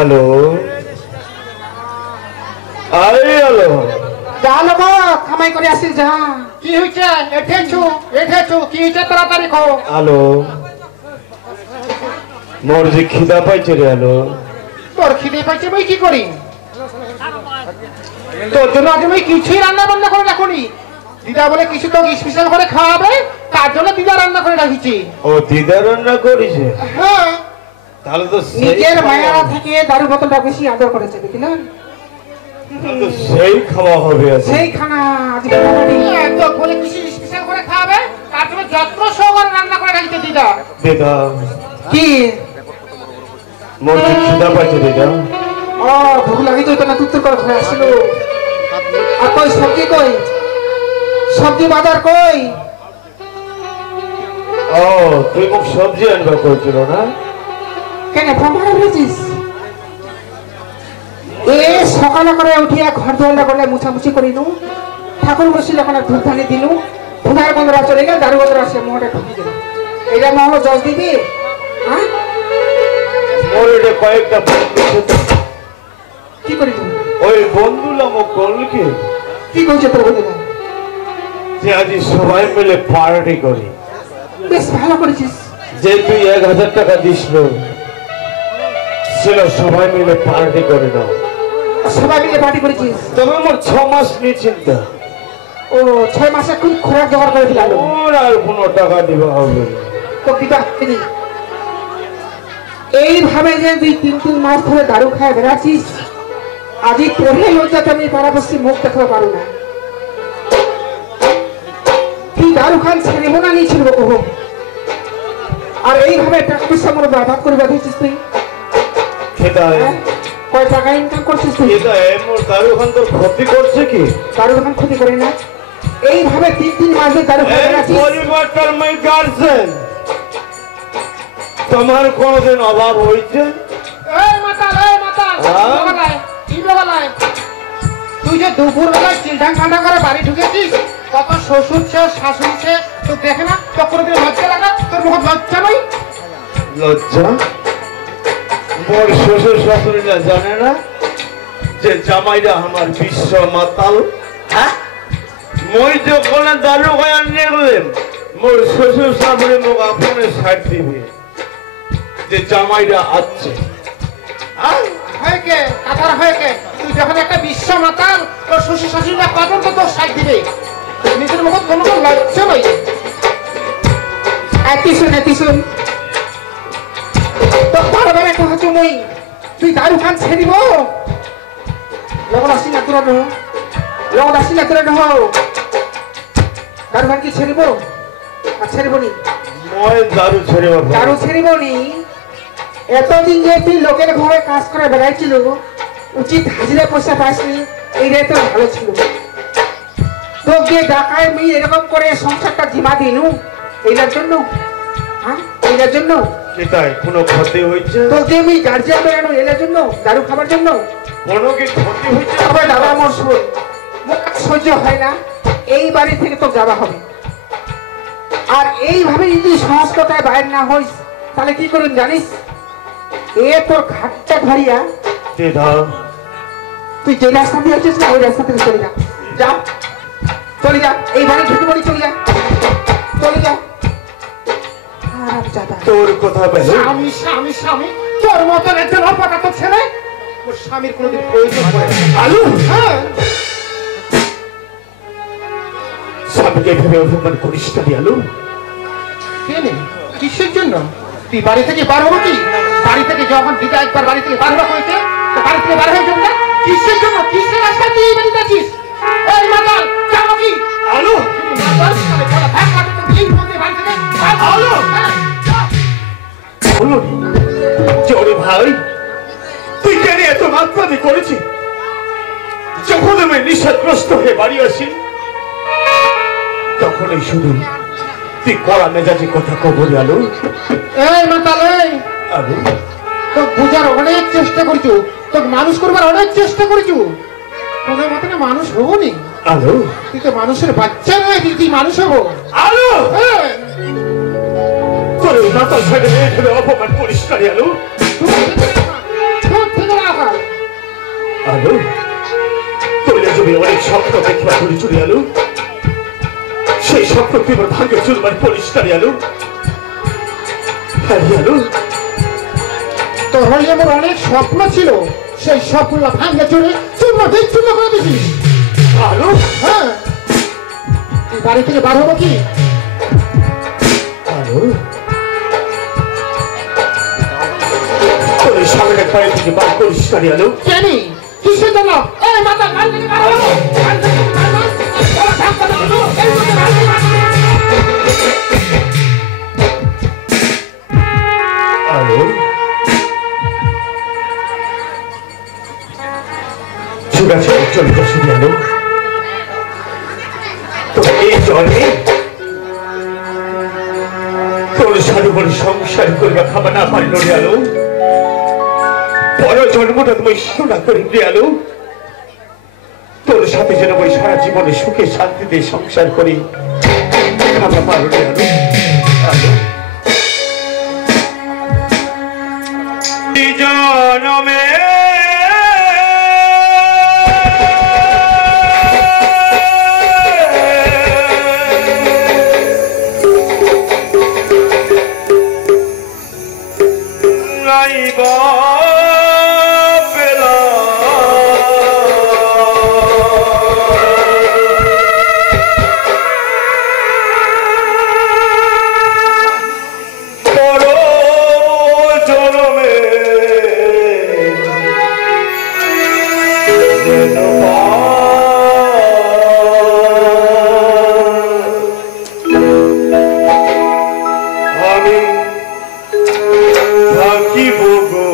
আলো আরে আলো ডালো গো কামাই করে আসিস যা কি হইছে এঠেছো কি হইছে তাড়াতাড়ি কও আলো মোর যে খিদা পাইছে রে আলো তোর খিদে পাইছে মই কি করি তোর জন্য আজ আমি কিছুই রান্না বান্না করে রাখুনি দিদা বলে কিছু তো স্পেশাল করে খাওয়াবে তার জন্য দিদা রান্না করে রাখিছি ও দিদা রান্না করেছে হ্যাঁ তাহলে তো নিজের মায়া থেকে দারু বোতলটা বেশি আদর করেছে বুঝলেন সেই খাওয়া হবে সেই খানা আজকে তো বলে কিছু স্পেশাল করে খাওয়াবে তার জন্য যত্ন সহকারে রান্না করে রাখিছে দিদা দিদা কি মোর যে খিদা পাইছে দিদা ও ভুক লাগি তো না তুত্তুর করে ঘরে আসছিল আর কই সবজি বাজার কই ও তুই মুখ সবজি আনবা করছিল না কেন ফোন করেছিস এ সকালে করে উঠিয়া ঘর ধোয়াটা করলে মুছামুছি করিনু ঠাকুর বসিলে ওখানে ধূপ ধানি দিলু ধুনার বন্ধুরা চলে গেল দারু বন্ধুরা আসে মোহটা ঢুকি দিল এটা মহলো জজ দিবি হ্যাঁ মোর এটা কয়েকটা কি করি তুমি ওই বন্ধুলা মুখ করল কি করছে তোর বন্ধুরা যে আজ সবাই মিলে পার্টি করি বেশ ভালো করেছিস যে তুই 1000 টাকা দিছিল ছিল সবাই মিলে পার্টি করে দাও সবাই মিলে পার্টি করেছিস তবে আমার 6 মাস নিয়ে চিন্তা ও 6 মাসে খুব খোরাক জোগাড় করে দিলাম ওর আর কোনো টাকা দিবা হবে তো দিবা এইভাবে যে 2-3 মাস ধরে দারু খায় বেড়াচ্ছিস আজই তোরে লজ্জাতে আমি পাড়াপড়শি মুখ দেখাতে পারো না তুই দারু খান ছেড়ে না নিয়েছিল কহ আর এইভাবে টাকা পয়সা আমার বরবাদ করে বাঁধিয়েছিস তুই খেতায় কয় টাকা ইনকাম করছিস তুই মোর দারু খান তোর ক্ষতি করছে কি দারু খান ক্ষতি করে না এইভাবে 3 মাস দারু খায় বেড়াচ্ছিস পরিবারটার মাই গার্জেন তোমার কোনদিন অভাব হয়েছে কি বলায় তুই যে দুপুর বেলায় চিলঢাং ঠান্ডা করে বাড়ি ঢুকেছিস কত শ্বশুর ছে শাশুড়ি ছে তো দেখে না তো কোনোদিন লজ্জা লাগা তোর মুখ লজ্জা নই লজ্জা মোর শ্বশুর শাশুড়িরা জানে না যে জামাইরা আমার বিশ্ব মাতাল হ্যাঁ মই যখন দারু খায় নিয়ে গেলেন মোর শ্বশুর শাশুড়ি মুখ আপনে সাইড দিবে যে জামাইরা আছে হয়েকে কাতার হয়েকে তুই যখন একটা বিশ্ব মাতাল তোর শ্বশুর শাশুড়িরা কখন তো তোর সাইড দিবে নিজের মুখ কোনো লজ্জা নই এতিশুন তো পারবে না হচ্ছে মই তুই দারু খান ছেড়ে দিব লগন আসি না তোরা নহ দারু খান কি ছেড়িব আর ছেড়িবনি মই দারু ছেড়িবনি এতদিন যে তুই লোকের ঘরে কাজ করে বেড়াইছিল উচিত হাজিরা পয়সা পাসনি এইটাই তো ভালো ছিল তোকে ডাকায় মেয়ে এরকম করে সংসারটা জিমা দিনু এইটার জন্য হ্যাঁ এইটার জন্য সেটাই কোনো ক্ষতি হয়েছে তোকে আমি গার্জিয়ান বেড়ানো এটার জন্য দারু খাবার জন্য কোনো কি ক্ষতি হয়েছে তবে দাদা আমার সহ্য হয় না এই বাড়ি থেকে তো যাওয়া হবে আর এইভাবে যদি সংস্কৃতায় বাইরে না হইস তাহলে কি করুন জানিস এ তোর ঘাটটা ধরিয়া তুই যে রাস্তা দিয়ে আছিস না ওই রাস্তা থেকে চলে যা এই বাড়ি ঢুকে পড়ি চলে যা তোর কথা স্বামী তোর মতন একজন অপদার্থ ছেলে ওর স্বামীর কোনোদিন প্রয়োজন পড়ে না আলু হ্যাঁ স্বামীকে ভেবে অভিমান করিস না আলু কেন কিসের জন্য তুই বাড়ি থেকে বার হবো কি বাড়ি থেকে যখন দিদা একবার বাড়ি থেকে বার হওয়া হয়েছে তো বাড়ি থেকে বার হয়ে যাবে না কিসের জন্য কিসের আশা তুই বাড়িতে আছিস এই মাতাল যাবো কি আলু জোরে ভাই তুই কেন এত মাত্রাদি করেছিস যখন আমি নিঃশ্বাসগ্রস্ত হয়ে বাড়ি আসি তখনই শুধু তুই কড়া মেজাজি কথা কবরি আলু এই মাতাল আলু তো বুঝার অনেক চেষ্টা করছো তো মানুষ করবার অনেক চেষ্টা করছো কোনো মতে না মানুষ হবো নি আলু তুই তো মানুষের বাচ্চা নয় তুই মানুষ হবো আলু তোর মাতাল সাইডে অপমান করিস না আলু একবার চুরি চুরি আলু সেই স্বপ্ন কি এবার ভাগ্যে চুলবার পরিষ্কার আলু আলু তোর হলে আমার অনেক স্বপ্ন ছিল, সেই স্বপ্নগুলো ভাঙে চুরে চূর্ণ বিচ্ছিন্ন করে দিছিস। আলু হ্যাঁ, তুই বাড়ি থেকে বার হবো কি? আলু তোর সামনে বাড়ি থেকে বার পরিষ্কার আলু জানি কিসের জন্য এই মাথা কাল থেকে বার হবো, কাল থেকে বার হবো, ওরা ভাঙতে না হলো, এই মধ্যে বার হবো। আলু ঠিক আছে চলে যাচ্ছি আলু তোর এই জন্মে তোর সাধু বলে সংসার করবা খাবা না পারিল রে আলু বড় জন্মটা তুমি সাধনা করি রে আলু তোর সাথে যেন ওই সারা জীবনে সুখে শান্তিতে সংসার করি খাবা পারো রে আলু আলু জনমে থাকিব গো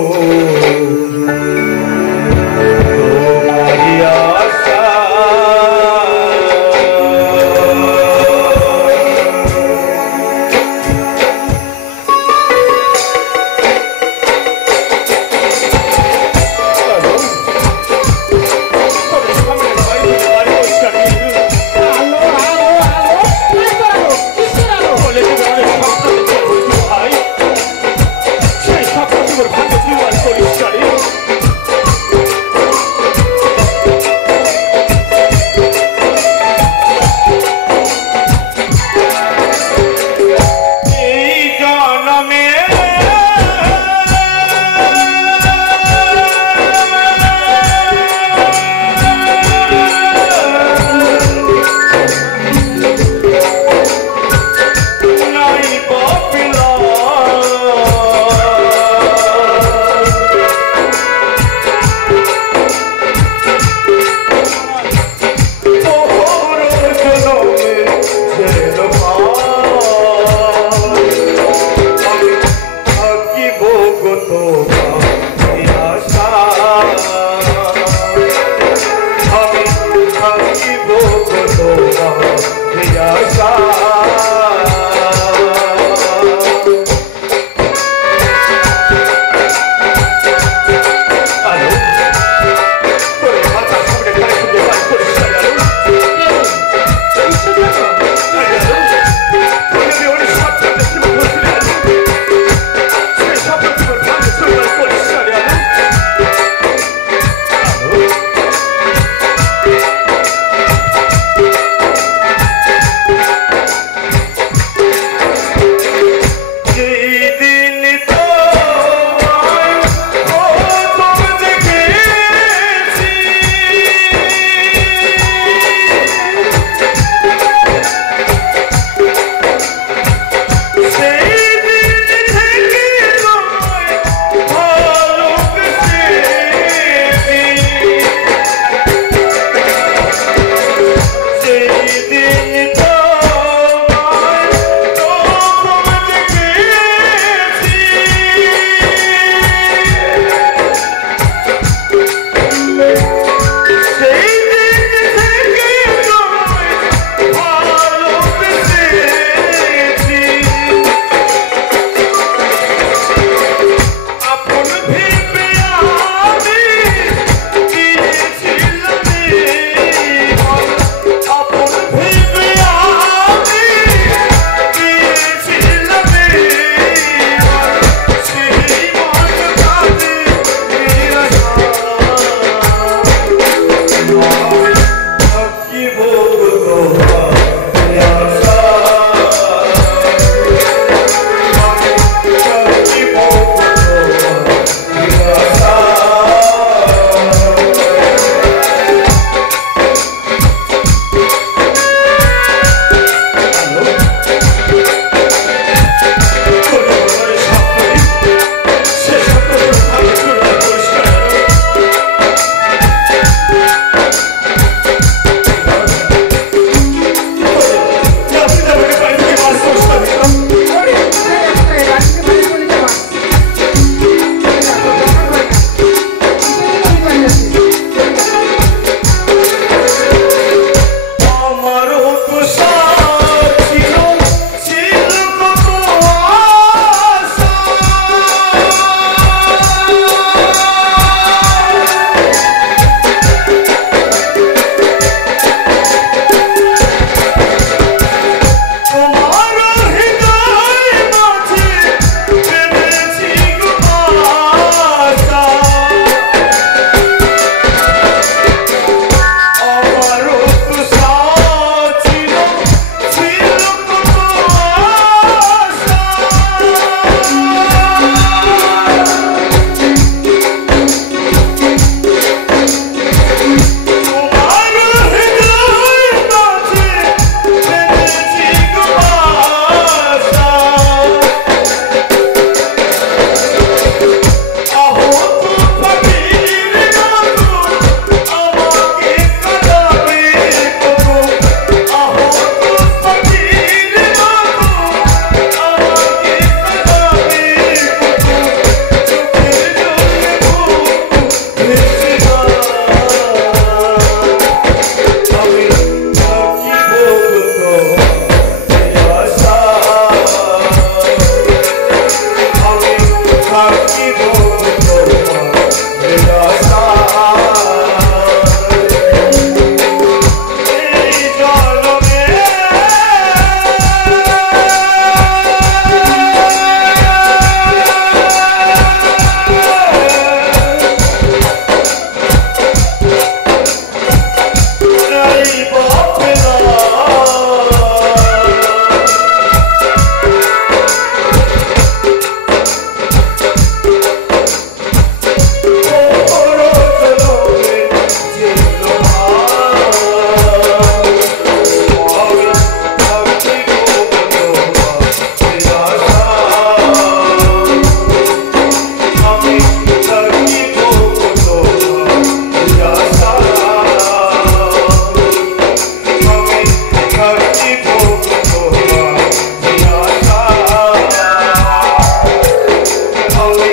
বলে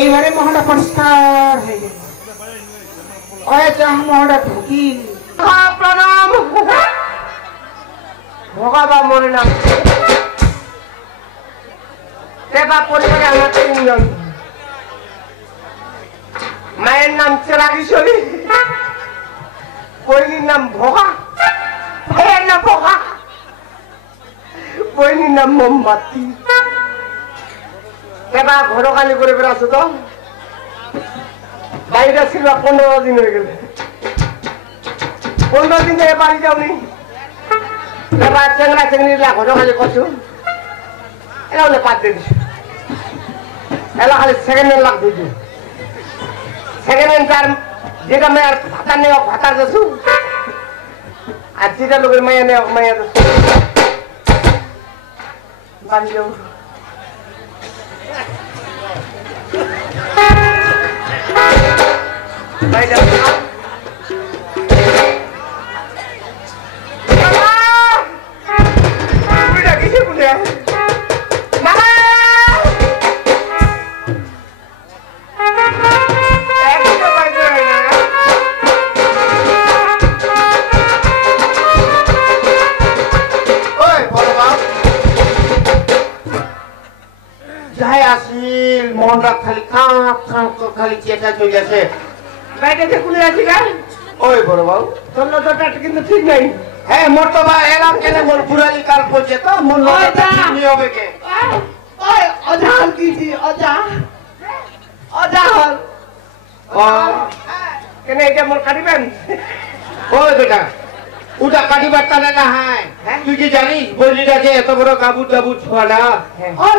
এইবারে মহড়া পরিষ্কার হয়ে গেল মহড়া ঢুকি প্রণাম ভগবা মরে নাম দেবা পরিবারে আমার তিনজন মায়ের নাম চেরাগিশরী বইনির নাম ভগা ভাইয়ের নাম ভগা বইনির নাম মোমবাতি দেবা ঘরকালি করে বেড়াচ্ছ তো বাইরে ছিল 15 দিন হয়ে গেলে 15 দিন থেকে বাড়ি যাওনি এবার চেংড়া চেংড়িরা ঘরকালি করছো এরা হলে 5 দিন এলা খালি সেকেন্ড হ্যান্ড লাগ দিয়েছে সেকেন্ড হ্যান্ড তার যেটা মেয়ের ভাতা নেওয়া ভাতা দেছো আর যেটা লোকের মাইয়া নেওয়া মাইয়া দেছো বাড়ি যাও বাড়ি যাও কিসে বলে মনটা খালি খালি চেষ্টা চলে আছে বাইরে খুলে আছি গা ওই বড় বাবু তোর নজরটা কিন্তু ঠিক নাই হ্যাঁ মোর তো বা এলাম কেন মোর পুরালি কাল পড়ছে তো মোর নজরটা ঠিক নি হবে কে ওই অজাল কিছি অজাল কেন এটা মোর কাটিবেন ওই বেটা ওটা কাটিবার টানে না হ্যাঁ তুই কি জানিস বললি না যে এত বড় কাবুত কাবুত ছোয়ালা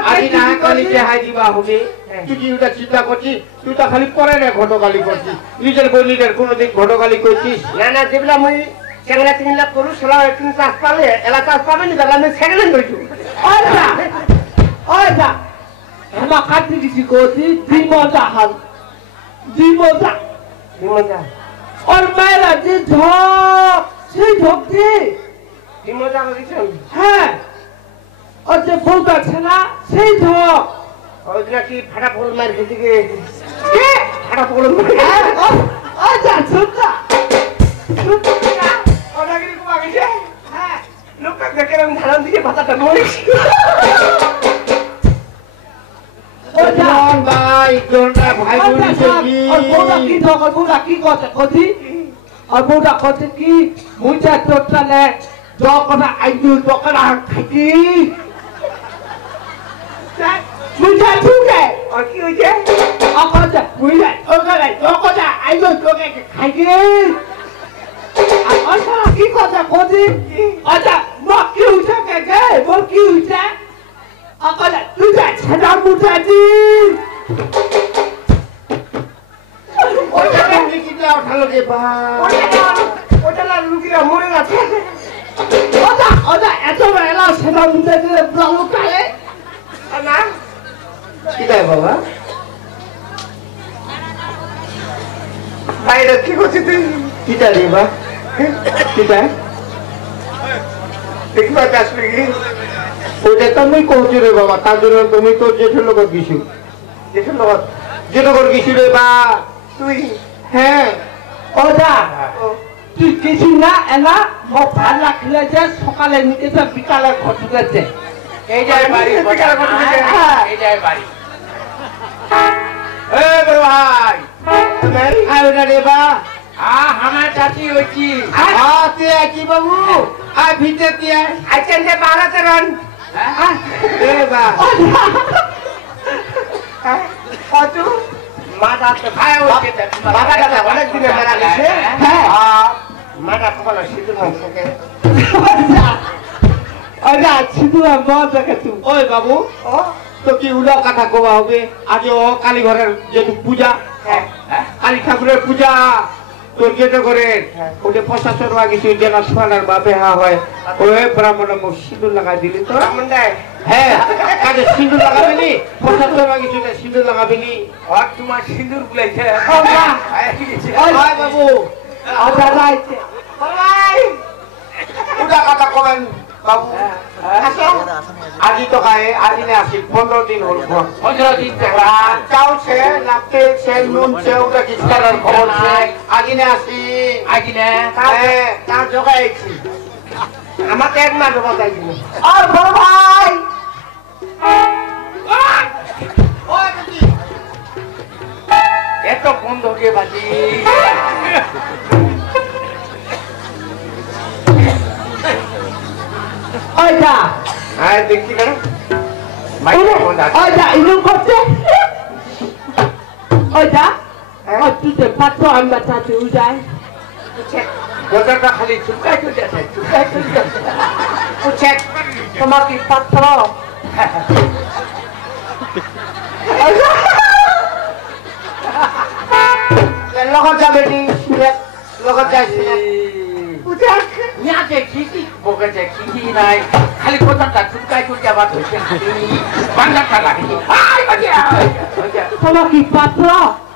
আদি না কালি যে হাই দিবা হবে তুই কি ওটা চিন্তা করছিস তুই তো খালি পরে না ঘটকালি করছিস নিজের বললিদের কোনোদিন ঘটকালি করছিস না না যেগুলা মুই চেংড়া চিংড়া করু সেলা একটু চাষ পালে এলা চাষ পাবে নি তাহলে আমি সেকেন্ড হ্যান্ড হইছু ওই যা আমার কাটি দিছি কোতি দিমজা হাল দিমজা ওর মেয়েরা যে ঝক সেই ঝকটি দিমজা দিছেন হ্যাঁ ওর যে বউটা আছে না সেই ঝক ওইটা কি ফাটা ফল মার খেতে গিয়ে কে ফাটা ফল মার ও যা সুন্দর সুন্দর ওটা কি কোয়া গেছে হ্যাঁ লোকটা দেখে আমি ধারণ দিয়ে ভাতাটা মরেছি ভাই তোরা ভাই বোন কি আর বউটা কি ধক আর বউটা কি কথা কতি আর বউটা কথা কি মুইটা তোরটা নে যখন আইদু তখন খাইতি মুইটা তুকে আর কি হইছে আকাজা মুইটা ওখানে যখন আইদু তোকে খাইতি আর আচ্ছা কি কথা কতি আচ্ছা মা কি হইছে কে বল কি হইছে আকাজা তুই যা ছাড়া মুটাজি ওটা লিখিলা উঠালো কে বা ওটা না লুকিরা মরে গেছে ওটা এত বেলা সেটা মুটাজি ব্লাউ কালে না কি দেয় বাবা বাইরে কি করছিস তুই কি জানি বা কি দেয় দেখবা কাশ্মী ওটা তো আমি কইছি রে বাবা তার জন্য তুমি তো জেঠুর লোক গিয়েছো জেঠুর গিয়েছো রে বা তুই হ্যাঁ ওটা তুই কিছু না এলা মোক ভাল রাখলে যে সকালে নিতে তো বিকালে ঘটুকেছে এই যায় বাড়ি বিকালে ঘটুকেছে এই যায় বাড়ি এ বড় ভাই তুমি আয় না রে বা আমার চাচি হইছি তে কি বাবু আয় ভিতরে দিয়ে আইছেন যে 12 রন এ বা কতু মাদা তো খায় হইছে বাবা দাদা অনেক দিনে মারা গেছে হ্যাঁ মাদা কপালে সিঁদুর মাখছে ওটা সিঁদুর মত দেখে তুই ওই বাবু ও তো কি উলাও কথা কোবা হবে আজ ও কালী ঘরের যে পূজা কালী ঠাকুরের পূজা তোর যেটা করে ওটা প্রশাসন কিছু জেলা সোনার বাপে হা হয় ওই ব্রাহ্মণ সিঁদুর লাগাই দিলি তো হ্যাঁ কাজে সিঁদুর লাগাবি নি প্রশাসন কিছু সিঁদুর লাগাবি নি আর তোমার সিঁদুর গুলাইছে বাবু দাদা বাবু আসো আজি তো খায় আজি নে আসি 15 দিন হল 15 দিন চাও সে নাতে সে নুন সে ওটা কি করার খবর নাই আজি নে আসি আজি নে তা জোগাইছি আমাকে এক না জোগাই দিন আর বড় ভাই ওই কি এত বন্ধ হয়ে বাজি ওইটা হ্যাঁ দেখছি কেন ওইটা ইলুম করছে ওইটা তুই পাত্র আমরা তাতে উঠায় গোটাটা খালি চুপকাই চলে আসে চুপকাই চলে আসে পুছে তোমার কি পাত্র লগত যাবে নি লগত যাইছি পুছে নিয়াতে কি বকেছে কি নাই খালি গোটাটা চুপকাই চলে যাবার হইছে বাংলাটা লাগে আই বাজে তোমার কি পাত্র